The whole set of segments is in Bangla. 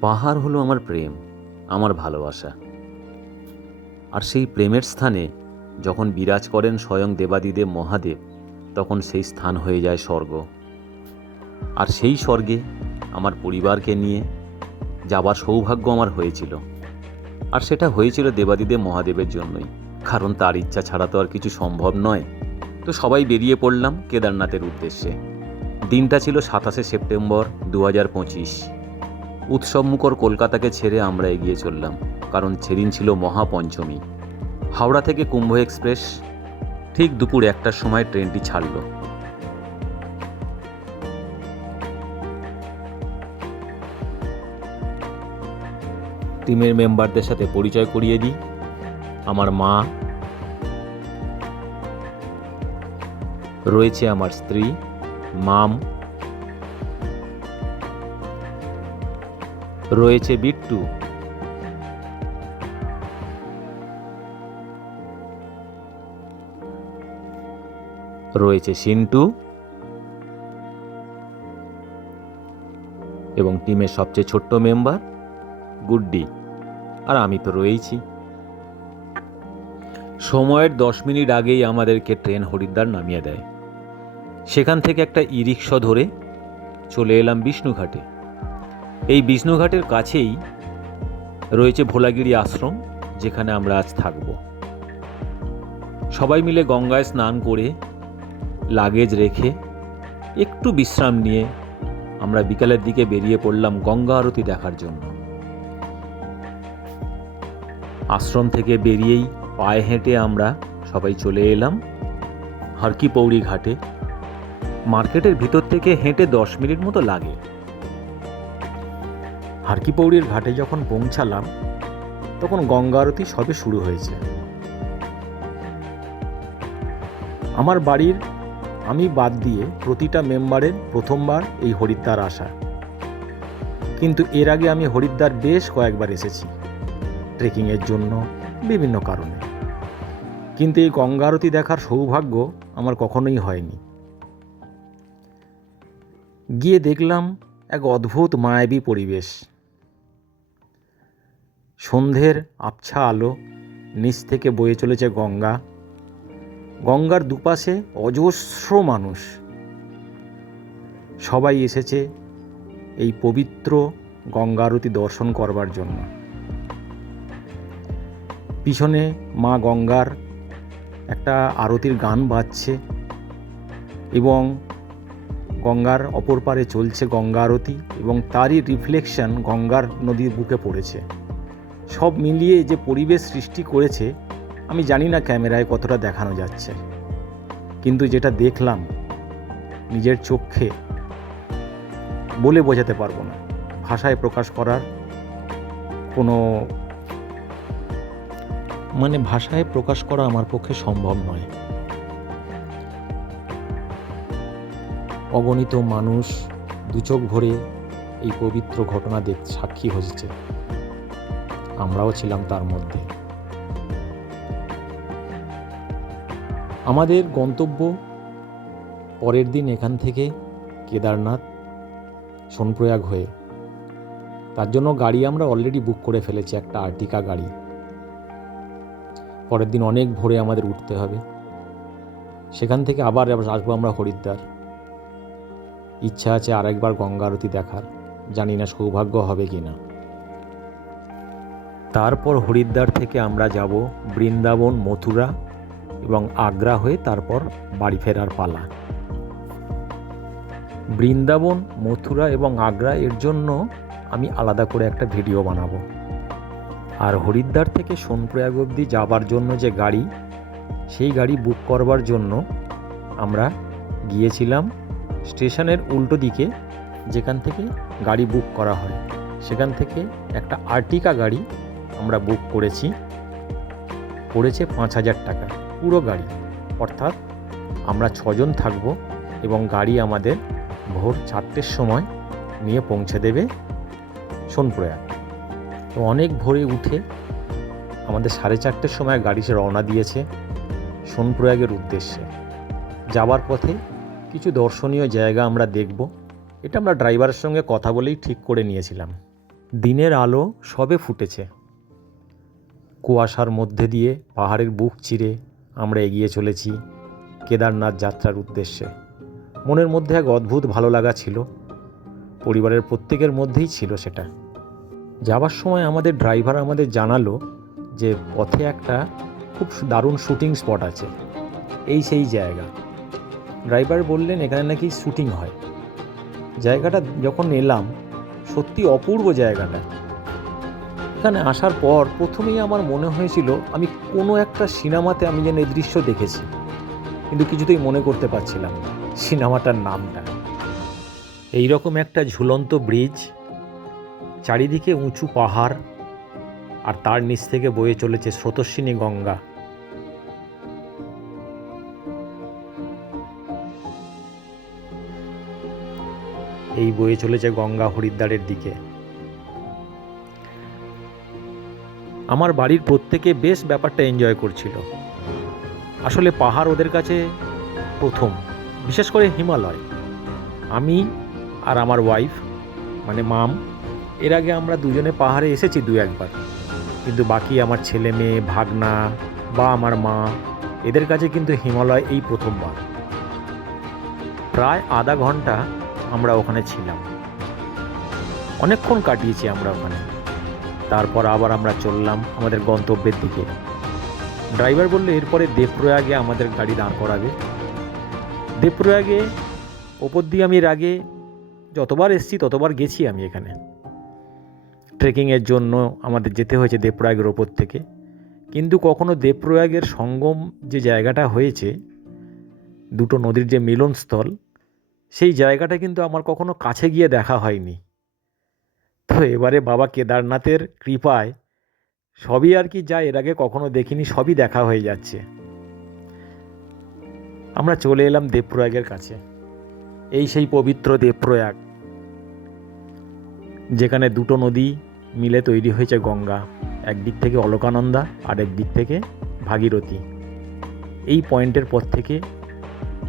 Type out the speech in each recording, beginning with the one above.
পাহাড় হলো আমার প্রেম, আমার ভালোবাসা। আর সেই প্রেমের স্থানে যখন বিরাজ করেন স্বয়ং দেবাদিদেব মহাদেব, তখন সেই স্থান হয়ে যায় স্বর্গ। আর সেই স্বর্গে আমার পরিবারকে নিয়ে যাবার সৌভাগ্য আমার হয়েছিল। আর সেটা হয়েছিল দেবাদিদেব মহাদেবের জন্যই। কারণ তার ইচ্ছা ছাড়া তো আর কিছু সম্ভব নয়। তো সবাই বেরিয়ে পড়লাম কেদারনাথের উদ্দেশ্যে। দিনটা ছিল সাতাশে সেপ্টেম্বর দু হাজার পঁচিশ। উৎসবমুখর কলকাতাকে ছেড়ে আমরা এগিয়ে চললাম, কারণ সেদিন ছিল মহাপঞ্চমী। হাওড়া থেকে কুম্ভ এক্সপ্রেস, ঠিক দুপুর একটার সময় ট্রেনটি ছাড়ল। টিমের মেম্বারদের সাথে পরিচয় করিয়ে দিই। আমার মা, রয়েছে আমার স্ত্রী, মাম রয়েছে বিট্টু। রয়েছে সিন্টু। এবং টিমের সবচেয়ে ছোট্ট মেম্বার গুড্ডি। আর আমি তো রয়েইছি। সময়ের দশ মিনিট আগেই আমাদেরকে ট্রেন হরিদ্বার নামিয়ে দেয়। সেখান থেকে একটা ই রিক্সা ধরে চলে এলাম বিষ্ণুঘাটে। এই বিষ্ণুঘাটের কাছেই রয়েছে ভোলাগিরি আশ্রম, যেখানে আমরা আজ থাকব। সবাই মিলে গঙ্গায় স্নান করে লাগেজ রেখে একটু বিশ্রাম নিয়ে আমরা বিকালের দিকে বেরিয়ে পড়লাম গঙ্গা আরতি দেখার জন্য। আশ্রম থেকে বেরিয়েই পায়ে হেঁটে আমরা সবাই চলে এলাম হারকি পৌড়ি ঘাটে। মার্কেটের ভিতর থেকে হেঁটে দশ মিনিট মতো লাগে। হারকিপৌড়ির ঘাটে যখন পৌঁছালাম, তখন গঙ্গা আরতি সবে শুরু হয়েছে। আমার বাড়ির আমি বাদ দিয়ে প্রতিটা মেম্বারের প্রথমবার এই হরিদ্বার আসা। কিন্তু এর আগে আমি হরিদ্বার বেশ কয়েকবার এসেছি, ট্রেকিংয়ের জন্য বিভিন্ন কারণে। কিন্তু এই গঙ্গা আরতি দেখার সৌভাগ্য আমার কখনোই হয়নি। গিয়ে দেখলাম এক অদ্ভুত মায়াবী পরিবেশ। সন্ধ্যের আবছা আলো নিচ থেকে বয়ে চলেছে গঙ্গা। গঙ্গার দুপাশে অজস্র মানুষ। সবাই এসেছে এই পবিত্র গঙ্গা আরতি দর্শন করবার জন্য। পিছনে মা গঙ্গার একটা আরতির গান বাজছে এবং গঙ্গার অপর পারে চলছে গঙ্গা আরতি এবং তারই রিফ্লেকশন গঙ্গার নদীর বুকে পড়েছে। সব মিলিয়ে যে পরিবেশ সৃষ্টি করেছে, আমি জানি না ক্যামেরায় কতটা দেখানো যাচ্ছে। কিন্তু যেটা দেখলাম, নিজের চোখে বলে বোঝাতে পারব না। ভাষায় প্রকাশ করার কোনো মানে ভাষায় প্রকাশ করা আমার পক্ষে সম্ভব নয়। অগণিত মানুষ দুচোখ ভরে এই পবিত্র ঘটনা দেখ সাক্ষী হয়েছে। আমরাও ছিলাম তার মধ্যে। আমাদের গন্তব্য পরের দিন এখান থেকে কেদারনাথ, সোনপ্রয়াগ হয়ে। তার জন্য গাড়ি আমরা অলরেডি বুক করে ফেলেছি, একটা আর্টিকা গাড়ি। পরের দিন অনেক ভোরে আমাদের উঠতে হবে। সেখান থেকে আবার আসব আমরা হরিদ্বার। ইচ্ছা আছে আরেকবার গঙ্গা আরতি দেখার। জানি না সৌভাগ্য হবে কি না তারপর হরিদ্বার থেকে আমরা যাব বৃন্দাবন, মথুরা এবং আগ্রা হয়ে তারপর বাড়ি ফেরার পালা। বৃন্দাবন, মথুরা এবং আগ্রা এর জন্য আমি আলাদা করে একটা ভিডিও বানাবো। আর হরিদ্বার থেকে সোনপ্রয়াগ অবধি যাবার জন্য যে গাড়ি, সেই গাড়ি বুক করবার জন্য আমরা গিয়েছিলাম স্টেশনের উল্টো দিকে, যেখান থেকে গাড়ি বুক করা হয়। সেখান থেকে একটা আর্টিকা গাড়ি আমরা বুক করেছি। পড়েছে পাঁচ হাজার টাকা, পুরো গাড়ি। অর্থাৎ আমরা ছজন থাকব এবং গাড়ি আমাদের ভোর চারটের সময় নিয়ে পৌঁছে দেবে সোনপ্রয়াগ। তো অনেক ভোরে উঠে আমাদের সাড়ে চারটের সময় গাড়ি সে রওনা দিয়েছে সোনপ্রয়াগের উদ্দেশ্যে। যাবার পথে কিছু দর্শনীয় জায়গা আমরা দেখব। এটা আমরা ড্রাইভারের সঙ্গে কথা বলেই ঠিক করে নিয়েছিলাম। দিনের আলো সবে ফুটেছে। কুয়াশার মধ্যে দিয়ে পাহাড়ের বুক চিরে আমরা এগিয়ে চলেছি কেদারনাথ যাত্রার উদ্দেশ্যে। মনের মধ্যে এক অদ্ভুত ভালো লাগা ছিল। পরিবারের প্রত্যেকের মধ্যেই ছিল সেটা। যাবার সময় আমাদের ড্রাইভার আমাদের জানালো যে পথে একটা খুব দারুণ শুটিং স্পট আছে। এই সেই জায়গা। ড্রাইভার বললেন, এখানে নাকি শুটিং হয়। জায়গাটা যখন এলাম, সত্যি অপূর্ব জায়গাটা। এখানে আসার পর প্রথমেই আমার মনে হয়েছিল আমি কোনো একটা সিনেমাতে আমি যেন এই দৃশ্য দেখেছি। কিন্তু কিছুতেই মনে করতে পারছিলাম সিনেমাটার নামটা। এই রকম একটা ঝুলন্ত ব্রিজ, চারিদিকে উঁচু পাহাড়, আর তার নিচ থেকে বয়ে চলেছে স্রোতস্বিনী গঙ্গা। এই বয়ে চলেছে গঙ্গা হরিদ্বারের দিকে। আমার বাড়ির প্রত্যেকে বেশ ব্যাপারটা এনজয় করছিল। আসলে পাহাড় ওদের কাছে প্রথম, বিশেষ করে হিমালয়। আমি আর আমার ওয়াইফ মানে মাম এর আগে আমরা দুজনে পাহাড়ে এসেছি দু একবার। কিন্তু বাকি আমার ছেলে মেয়ে, ভাগনা বা আমার মা, এদের কাছে কিন্তু হিমালয় এই প্রথমবার। প্রায় আধা ঘণ্টা আমরা ওখানে ছিলাম। অনেকক্ষণ কাটিয়েছি আমরা ওখানে। তারপর আবার আমরা চললাম আমাদের গন্তব্যের দিকে। ড্রাইভার বলল, এরপরে দেবপ্রয়াগে আমাদের গাড়ি দাঁড় করাবে। দেবপ্রয়াগে, ওপর দিয়ে আমি এর আগে যতবার এসেছি, ততবার গেছি আমি এখানে। ট্রেকিংয়ের জন্য আমাদের যেতে হয়েছে দেবপ্রয়াগের ওপর থেকে। কিন্তু কখনো দেবপ্রয়াগের সঙ্গম যে জায়গাটা হয়েছে, দুটো নদীর যে মিলনস্থল, সেই জায়গাটা কিন্তু আমার কখনো কাছে গিয়ে দেখা হয়নি। তো এবারে বাবা কেদারনাথের কৃপায় সবই আর কি যা এর আগে কখনো দেখিনি, সবই দেখা হয়ে যাচ্ছে। আমরা চলে এলাম দেবপ্রয়াগের কাছে। এই সেই পবিত্র দেবপ্রয়াগ, যেখানে দুটো নদী মিলে তৈরি হয়েছে গঙ্গা, একদিক থেকে অলকানন্দা আর একদিক থেকে ভাগীরথী। এই পয়েন্টের পর থেকে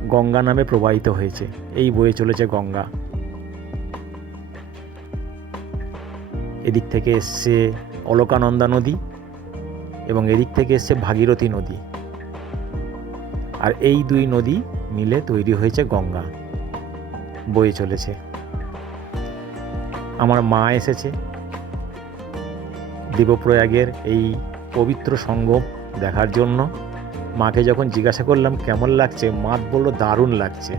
গঙ্গা নামে প্রবাহিত হয়েছে, এই বয়ে চলেছে গঙ্গা। এদিক থেকে এসছে অলকানন্দা নদী এবং এদিক থেকে এসছে ভাগীরথী নদী। আর এই দুই নদী মিলে তৈরি হয়েছে গঙ্গা, বয়ে চলেছে। আমার মা এসেছে। দেবপ্রয়াগের এই পবিত্র সঙ্গম দেখার জন্য মাকে যখন জিজ্ঞাসা করলাম, কেমন লাগছে? মা বলল, দারুণ লাগছে।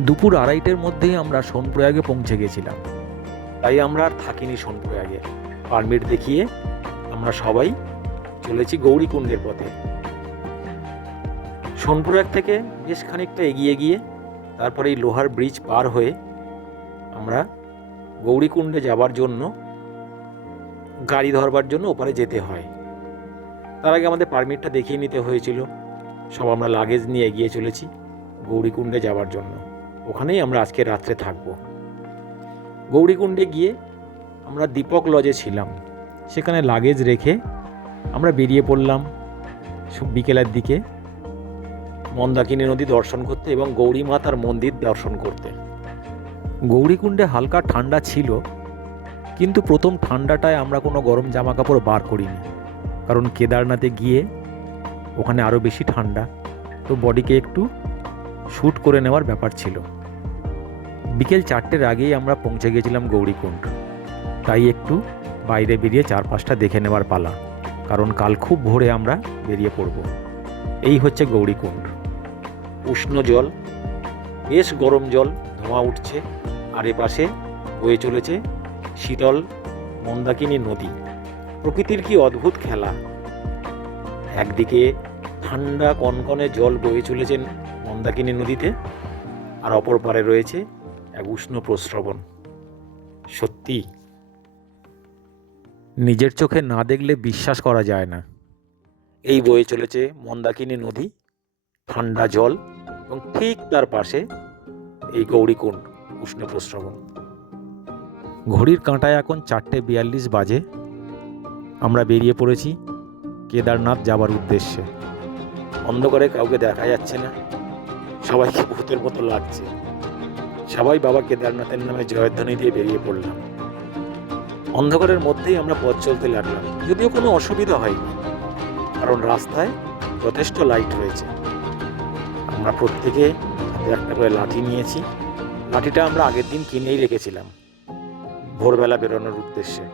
দুপুর আড়াইটের মধ্যেই আমরা সোনপ্রয়াগে পৌঁছে গেছিলাম। তাই আমরা আর থাকিনি সোনপুরে আগে। পারমিট দেখিয়ে আমরা সবাই চলেছি গৌরীকুণ্ডের পথে। সোনপুর এক থেকে বেশ খানিকটা এগিয়ে গিয়ে তারপরে এই লোহার ব্রিজ পার হয়ে আমরা গৌরীকুণ্ডে যাবার জন্য, গাড়ি ধরবার জন্য ওপারে যেতে হয়। তার আগে আমাদের পারমিটটা দেখিয়ে নিতে হয়েছিল। সব আমরা লাগেজ নিয়ে এগিয়ে চলেছি গৌরীকুণ্ডে যাওয়ার জন্য। ওখানেই আমরা আজকে রাত্রে থাকব। গৌরীকুণ্ডে গিয়ে আমরা দীপক লজে ছিলাম। সেখানে লাগেজ রেখে আমরা বেরিয়ে পড়লাম বিকেলের দিকে মন্দাকিনী নদী দর্শন করতে এবং গৌরী মাতার মন্দির দর্শন করতে। গৌরীকুণ্ডে হালকা ঠান্ডা ছিল, কিন্তু প্রথম ঠান্ডাটায় আমরা কোনো গরম জামা কাপড় বার করিনি, কারণ কেদারনাথে গিয়ে ওখানে আরও বেশি ঠান্ডা, তো বডিকে একটু শ্যুট করে নেওয়ার ব্যাপার ছিল। বিকেল চারটের আগেই আমরা পৌঁছে গেছিলাম গৌরীকুণ্ড। তাই একটু বাইরে বেরিয়ে চারপাশটা দেখে নেওয়ার পালা, কারণ কাল খুব ভোরে আমরা বেরিয়ে পড়ব। এই হচ্ছে গৌরীকুণ্ড। উষ্ণ জল, বেশ গরম জল, ধোঁয়া উঠছে, আর এপাশে বয়ে চলেছে শীতল মন্দাকিনী নদী। প্রকৃতির কি অদ্ভুত খেলা! একদিকে ঠান্ডা কনকনে জল বয়ে চলেছেন মন্দাকিনী নদীতে, আর অপর পারে রয়েছে এক উষ্ণ প্রস্রবণ। সত্যি, নিজের চোখে না দেখলে বিশ্বাস করা যায় না। এই বয়ে চলেছে মন্দাকিনী নদী, ঠান্ডা জল এবং ঠিক তার পাশে এই গৌরীকুণ্ড উষ্ণ প্রস্রবণ। ঘড়ির কাঁটায় এখন চারটে বিয়াল্লিশ বাজে। আমরা বেরিয়ে পড়েছি কেদারনাথ যাবার উদ্দেশ্যে। অন্ধকারে কাউকে দেখা যাচ্ছে না। সবাইকে ভূতের মতো লাগছে। সবাই বাবা কেদারনাথের নামে জয়ধ্বনি দিয়ে বেরিয়ে পড়লাম। অন্ধকারের মধ্যেই আমরা পথ চলতে লাগলাম, যদিও কোনো অসুবিধা হয়নি, কারণ রাস্তায় যথেষ্ট লাইট রয়েছে। আমরা প্রত্যেকে একটা করে লাঠি নিয়েছি। লাঠিটা আমরা আগের দিন কিনেই রেখেছিলাম, ভোরবেলা বেরোনোর উদ্দেশ্যে।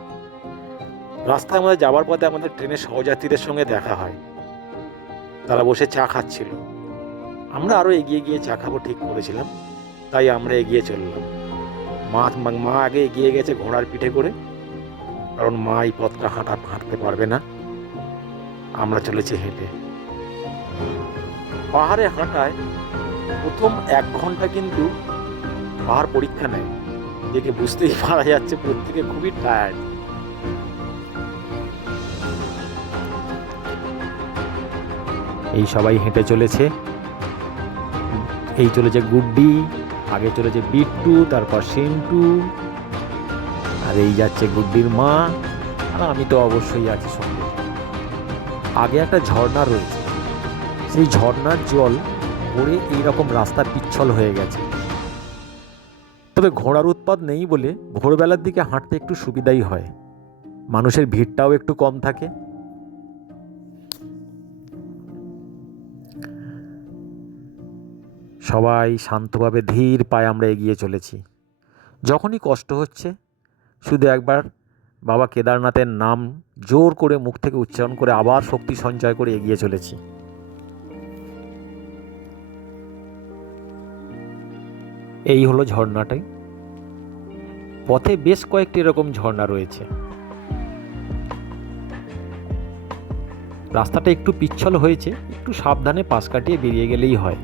রাস্তায় আমাদের যাওয়ার পথে আমাদের ট্রেনের সহযাত্রীদের সঙ্গে দেখা হয়। তারা বসে চা খাচ্ছিল। আমরা আরও এগিয়ে গিয়ে চা খাব ঠিক করেছিলাম। তাই আমরা এগিয়ে চললাম। মা মা আগে এগিয়ে গেছে ঘোড়ার পিঠে করে। কারণ মা এই পথটা হাঁটা হাঁটতে পারবে না। আমরা চলেছি হেঁটে। পাহাড়ে হাঁটায় প্রথম এক ঘণ্টা কিন্তু পাহাড় পরীক্ষা নেয়। দেখে বুঝতেই পারা যাচ্ছে প্রত্যেকে খুবই টায়ার্ড এই সবাই হেঁটে চলেছে। এই চলেছে গুড্ডি। আগে চলেছে বিট্টু, তারপর সিন্টু, আর এই যাচ্ছে গুড্ডির মা। আর আমি তো অবশ্যই আছি সঙ্গে। আগে একটা ঝর্ণা রয়েছে। সেই ঝর্ণার জল পড়ে এইরকম রাস্তা পিচ্ছল হয়ে গেছে। তবে ঘোড়ার উৎপাদ নেই বলে ভোরবেলার দিকে হাঁটতে একটু সুবিধাই হয়। মানুষের ভিড়টাও একটু কম থাকে। সবাই শান্তভাবে ধীর পায়ে আমরা এগিয়ে চলেছি। যখনই কষ্ট হচ্ছে, শুধু একবার বাবা কেদারনাথের নাম জোর করে মুখ থেকে উচ্চারণ করে আবার শক্তি সঞ্চয় করে এগিয়ে চলেছি। এই হলো ঝর্ণাটাই। পথে বেশ কয়েকটি এরকম ঝর্ণা রয়েছে। রাস্তাটা একটু পিচ্ছল হয়েছে, একটু সাবধানে পাশ কাটিয়ে বেরিয়ে গেলেই হয়।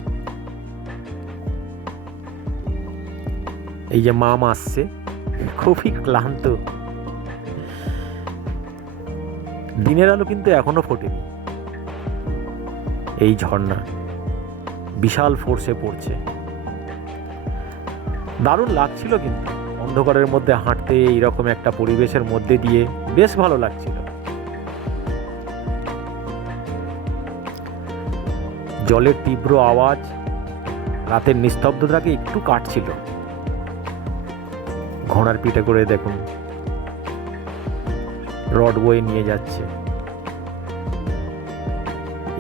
এই যে মাম আসছে, খুবই ক্লান্ত। দিনের আলো কিন্তু এখনও ফোটেনি। এই ঝর্ণা, বিশাল ফোর্সে পড়ছে। দারুণ লাগছিল কিন্তু, অন্ধকারের মধ্যে হাঁটতে, এইরকম একটা পরিবেশের মধ্যে দিয়ে বেশ ভালো লাগছিল। জলের তীব্র আওয়াজ, রাতের নিস্তব্ধতাকে একটু কাটছিল। ঘোড়ার পিঠে করে দেখুন। রড বয়ে নিয়ে যাচ্ছে।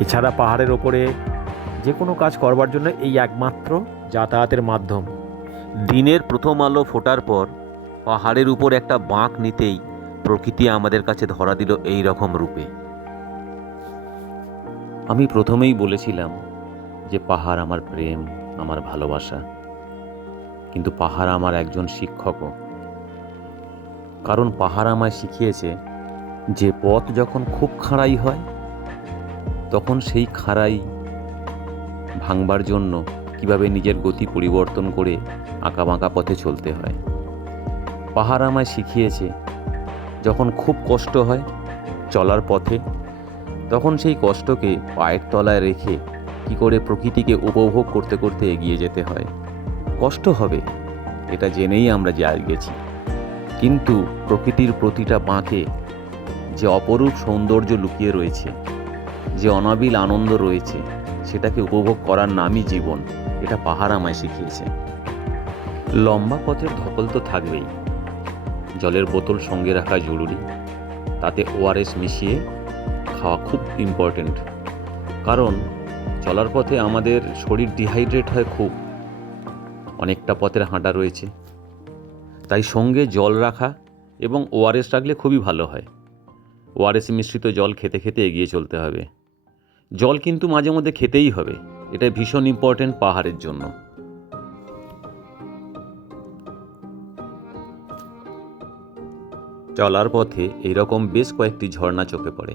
এছাড়া পাহাড়ের ওপরে যে কোনো কাজ করবার জন্য এই একমাত্র যাতায়াতের মাধ্যম। দিনের প্রথম আলো ফোটার পর পাহাড়ের উপর একটা বাঁক নিতেই প্রকৃতি আমাদের কাছে ধরা দিল এই রকম রূপে। আমি প্রথমেই বলেছিলাম যে পাহাড় আমার প্রেম, আমার ভালোবাসা। কিন্তু পাহাড় আমার একজন শিক্ষকও। কারণ পাহাড় আমায় শিখিয়েছে যে পথ যখন খুব খাড়াই হয়, তখন সেই খাড়াই ভাঙবার জন্য কীভাবে নিজের গতি পরিবর্তন করে আঁকাবাঁকা পথে চলতে হয়। পাহাড় আমায় শিখিয়েছে যখন খুব কষ্ট হয় চলার পথে, তখন সেই কষ্টকে পায়ের তলায় রেখে কি করে প্রকৃতিকে উপভোগ করতে করতে এগিয়ে যেতে হয়। কষ্ট হবে, এটা জেনেই আমরা যা গেছি কিন্তু প্রকৃতির প্রতিটা বাঁকে যে অপরূপ সৌন্দর্য লুকিয়ে রয়েছে, যে অনাবিল আনন্দ রয়েছে, সেটাকে উপভোগ করার নামই জীবন, এটা পাহাড় আমায় শিখিয়েছে। লম্বা পথের ধকল তো থাকবেই। জলের বোতল সঙ্গে রাখা জরুরি। তাতে ওআরএস মিশিয়ে খাওয়া খুব ইম্পর্ট্যান্ট কারণ চলার পথে আমাদের শরীর ডিহাইড্রেট হয় খুব। অনেকটা পথের হাঁটা রয়েছে। তাই সঙ্গে জল রাখা এবং ওআরএস রাখলে খুবই ভালো হয়। ওআরএস মিশ্রিত জল খেতে খেতে এগিয়ে চলতে হবে। জল কিন্তু মাঝে মধ্যে খেতেই হবে। এটা ভীষণ ইম্পর্ট্যান্ট পাহাড়ের জন্য। চলার পথে এইরকম বেশ কয়েকটি ঝর্ণা চোখে পড়ে।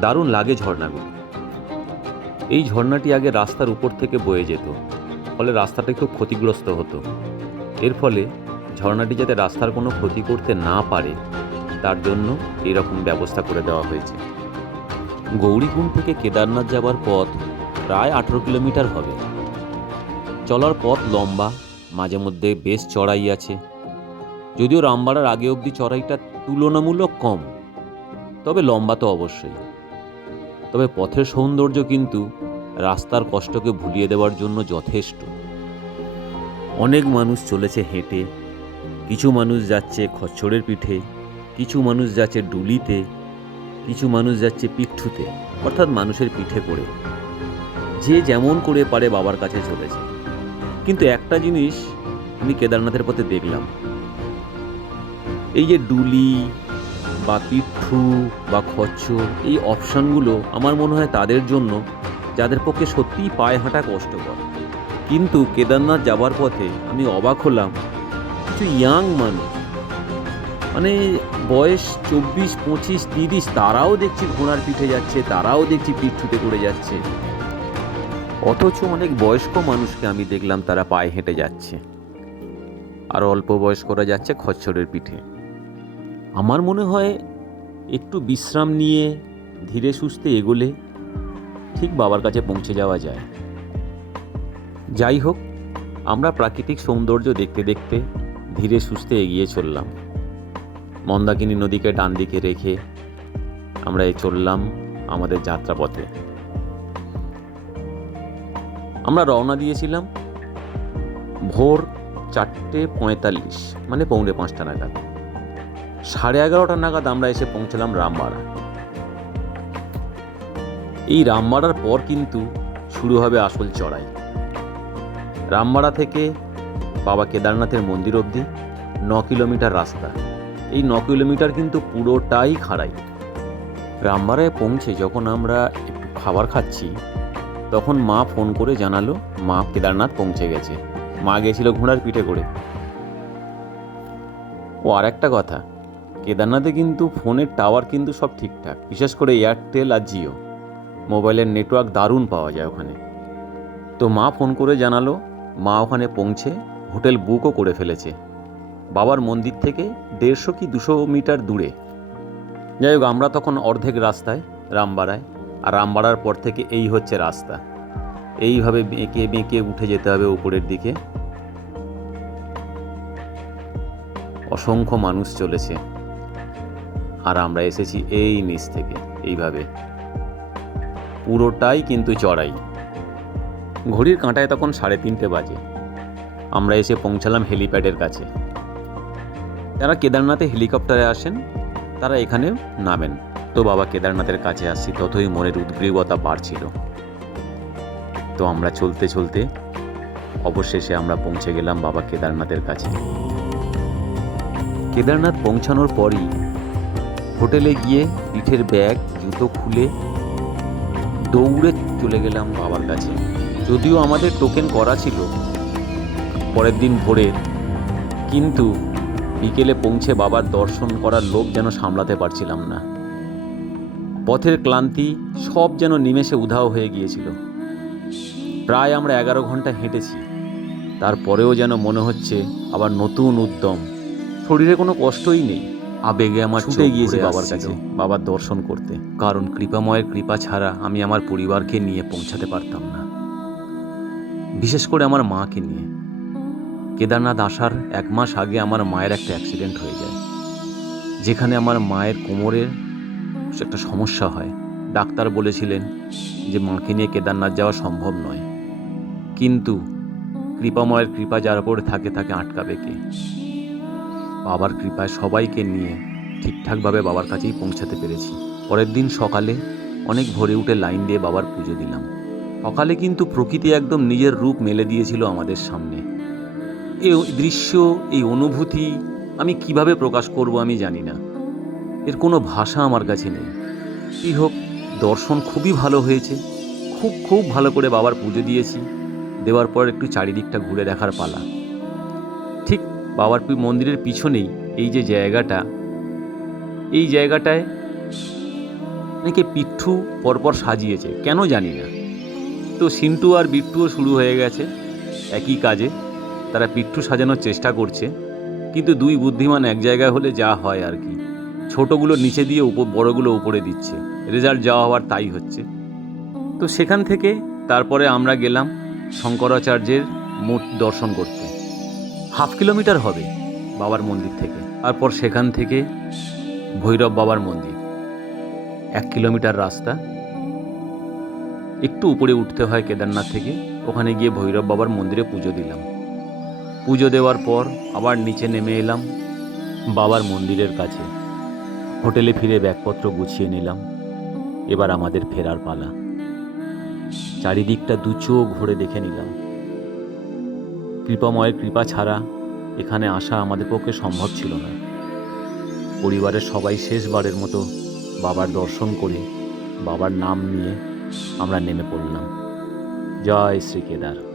দারুণ লাগে ঝর্ণাগুলো। এই ঝর্ণাটি আগে রাস্তার উপর থেকে বয়ে যেত, ফলে রাস্তাটা খুব ক্ষতিগ্রস্ত হতো। এর ফলে ঝর্ণাটি যাতে রাস্তার কোনো ক্ষতি করতে না পারে, তার জন্য এরকম ব্যবস্থা করে দেওয়া হয়েছে। গৌরীকুণ্ড থেকে কেদারনাথ যাবার পথ প্রায় আঠেরো কিলোমিটার হবে। চলার পথ লম্বা, মাঝে মধ্যে বেশ চড়াই আছে। যদিও রামবাড়ার আগে অবধি চড়াইটা তুলনামূলক কম, তবে লম্বা তো অবশ্যই। তবে পথের সৌন্দর্য কিন্তু রাস্তার কষ্টকে ভুলিয়ে দেওয়ার জন্য যথেষ্ট। অনেক মানুষ চলেছে হেঁটে। কিছু মানুষ যাচ্ছে খচ্ছরের পিঠে, কিছু মানুষ যাচ্ছে ডুলিতে, কিছু মানুষ যাচ্ছে পিঠুতে, অর্থাৎ মানুষের পিঠে করে যে যেমন করে পারে বাবার কাছে চলেছে। কিন্তু একটা জিনিস আমি কেদারনাথের পথে দেখলাম। এই যে ডুলি বা পিঠু বা খচ্চর এই অপশানগুলো আমার মনে হয় তাদের জন্য, যাদের পক্ষে সত্যিই পায়ে হাঁটা কষ্টকর। কিন্তু কেদারনাথ যাবার পথে আমি অবাক হলাম। কিছু ইয়াং মানুষ মানে বয়স চব্বিশ, পঁচিশ, তিরিশ, তারাও দেখছি ঘোড়ার পিঠে যাচ্ছে, তারাও দেখছি পিঠ ছুটে করে যাচ্ছে। অথচ অনেক বয়স্ক মানুষকে আমি দেখলাম তারা পায়ে হেঁটে যাচ্ছে। আর অল্প বয়স্করা যাচ্ছে খচ্ছরের পিঠে। আমার মনে হয় একটু বিশ্রাম নিয়ে ধীরে সুস্থে এগোলে ঠিক বাবার কাছে পৌঁছে যাওয়া যায়। যাই হোক, আমরা প্রাকৃতিক সৌন্দর্য দেখতে দেখতে ধীরে সুস্থে এগিয়ে চললাম। মন্দাকিনী নদীকে ডান দিকে রেখে আমরা এ চললাম আমাদের যাত্রাপথে। আমরা রওনা দিয়েছিলাম ভোর চারটে পঁয়তাল্লিশ মানে পৌনে পাঁচটা নাগাদ। সাড়ে এগারোটা নাগাদ আমরা এসে পৌঁছলাম রামবাড়া। এই রামবাড়ার পর কিন্তু শুরু হবে আসল চড়াই। রামবাড়া থেকে বাবা কেদারনাথের মন্দির অবধি ন কিলোমিটার রাস্তা। এই ন কিলোমিটার কিন্তু পুরোটাই খাড়াই। রামবাড়ায় পৌঁছে যখন আমরা একটু খাবার খাচ্ছি, তখন মা ফোন করে জানালো, মা কেদারনাথ পৌঁছে গেছে। মা গেছিল ঘোড়ার পিঠে করে। ও আর একটা কথা, কেদারনাথে কিন্তু ফোনের টাওয়ার কিন্তু সব ঠিকঠাক, বিশেষ করে এয়ারটেল আর জিও। মোবাইলের নেটওয়ার্ক দারুণ পাওয়া যায় ওখানে। তো মা ফোন করে জানালো মা ওখানে পৌঁছে হোটেল বুকও করে ফেলেছে। বাবার মন্দির থেকে দেড়শো কি দুশো মিটার দূরে। যাই হোক, আমরা তখন অর্ধেক রাস্তায়, রামবাড়ায়, আর রামবাড়ার পর থেকে এই হচ্ছে রাস্তা। এইভাবে বেঁকে বেঁকে উঠে যেতে হবে উপরের দিকে। অসংখ্য মানুষ চলেছে। আর আমরা এসেছি এই নিচ থেকে, এইভাবে। পুরোটাই কিন্তু চড়াই। ঘড়ির কাঁটায় তখন সাড়ে তিনটে বাজে। আমরা এসে পৌঁছালাম হেলিপ্যাডের কাছে। যারা কেদারনাথে হেলিকপ্টারে আসেন, তারা এখানে নামেন। তো বাবা কেদারনাথের কাছে আসছি, ততই মনের উদ্গ্রীবতা বাড়ছিল। তো আমরা চলতে চলতে অবশেষে আমরা পৌঁছে গেলাম বাবা কেদারনাথের কাছে। কেদারনাথ পৌঁছানোর পরই হোটেলে গিয়ে পিঠের ব্যাগ, জুতো খুলে দৌড়ে চলে গেলাম বাবার কাছে। যদিও আমাদের টোকেন করা ছিল। পরের দিন ভোরের কিন্তু বিকেলে পৌঁছে বাবার দর্শন করার লোভ যেন সামলাতে পারছিলাম না। পথের ক্লান্তি সব যেন নিমেষে উধাও হয়ে গিয়েছিল। প্রায় আমরা এগারো ঘণ্টা হেঁটেছি। তারপরেও যেন মনে হচ্ছে আবার নতুন উদ্যম। শরীরে কোনো কষ্টই নেই। আবেগে আমার ছুটে গিয়েছি বাবার কাছে বাবার দর্শন করতে। কারণ কৃপাময়ের কৃপা ছাড়া আমি আমার পরিবারকে নিয়ে পৌঁছাতে পারতাম না। বিশেষ করে আমার মাকে নিয়ে। কেদারনাথ আসার এক মাস আগে আমার মায়ের একটা অ্যাক্সিডেন্ট হয়ে যায়, যেখানে আমার মায়ের কোমরের একটা সমস্যা হয়। ডাক্তার বলেছিলেন যে মাকে নিয়ে কেদারনাথ যাওয়া সম্ভব নয়। কিন্তু কৃপাময়ের কৃপা যার উপরে থাকে, তাকে আটকাবে কে? বাবার কৃপায় সবাইকে নিয়ে ঠিকঠাকভাবে বাবার কাছেই পৌঁছাতে পেরেছি। পরের দিন সকালে অনেক ভোরে উঠে লাইন দিয়ে বাবার পুজো দিলাম। সকালে কিন্তু প্রকৃতি একদম নিজের রূপ মেলে দিয়েছিল আমাদের সামনে। এই দৃশ্য, এই অনুভূতি আমি কীভাবে প্রকাশ করব আমি জানি না। এর কোনো ভাষা আমার কাছে নেই। কী হোক, দর্শন খুবই ভালো হয়েছে। খুব খুব ভালো করে বাবার পুজো দিয়েছি। দেওয়ার পর একটু চারিদিকটা ঘুরে দেখার পালা। ঠিক বাবার মন্দিরের পিছনেই এই যে জায়গাটা, এই জায়গাটায় অনেকে পিঠু পরপর সাজিয়েছে, কেন জানি না। তো সিন্টু আর বিট্টুও শুরু হয়ে গেছে একই কাজে। তারা পিট্টু সাজানোর চেষ্টা করছে, কিন্তু দুই বুদ্ধিমান এক জায়গায় হলে যা হয় আর কি। ছোটোগুলো নিচে দিয়ে উপ বড়গুলো উপরে দিচ্ছে। রেজাল্ট যাওয়া হওয়ার তাই হচ্ছে। তো সেখান থেকে তারপরে আমরা গেলাম শঙ্করাচার্যের মূর্ত দর্শন করতে। হাফ কিলোমিটার হবে বাবার মন্দির থেকে, তারপর সেখান থেকে ভৈরব বাবার মন্দির। এক কিলোমিটার রাস্তা। একটু উপরে উঠতে হয় কেদারনাথ থেকে। ওখানে গিয়ে ভৈরব বাবার মন্দিরে পুজো দিলাম। পুজো দেওয়ার পর আবার নিচে নেমে এলাম বাবার মন্দিরের কাছে। হোটেলে ফিরে ব্যাগপত্র গুছিয়ে নিলাম। এবার আমাদের ফেরার পালা। চারিদিকটা দু চোখ দেখে নিলাম। কৃপাময়ের কৃপা ছাড়া এখানে আসা আমাদের পক্ষে সম্ভব ছিল না। পরিবারের সবাই শেষবারের মতো বাবার দর্শন করে বাবার নাম নিয়ে আমরা নেমে পড়লাম। জয় শ্রী কেদার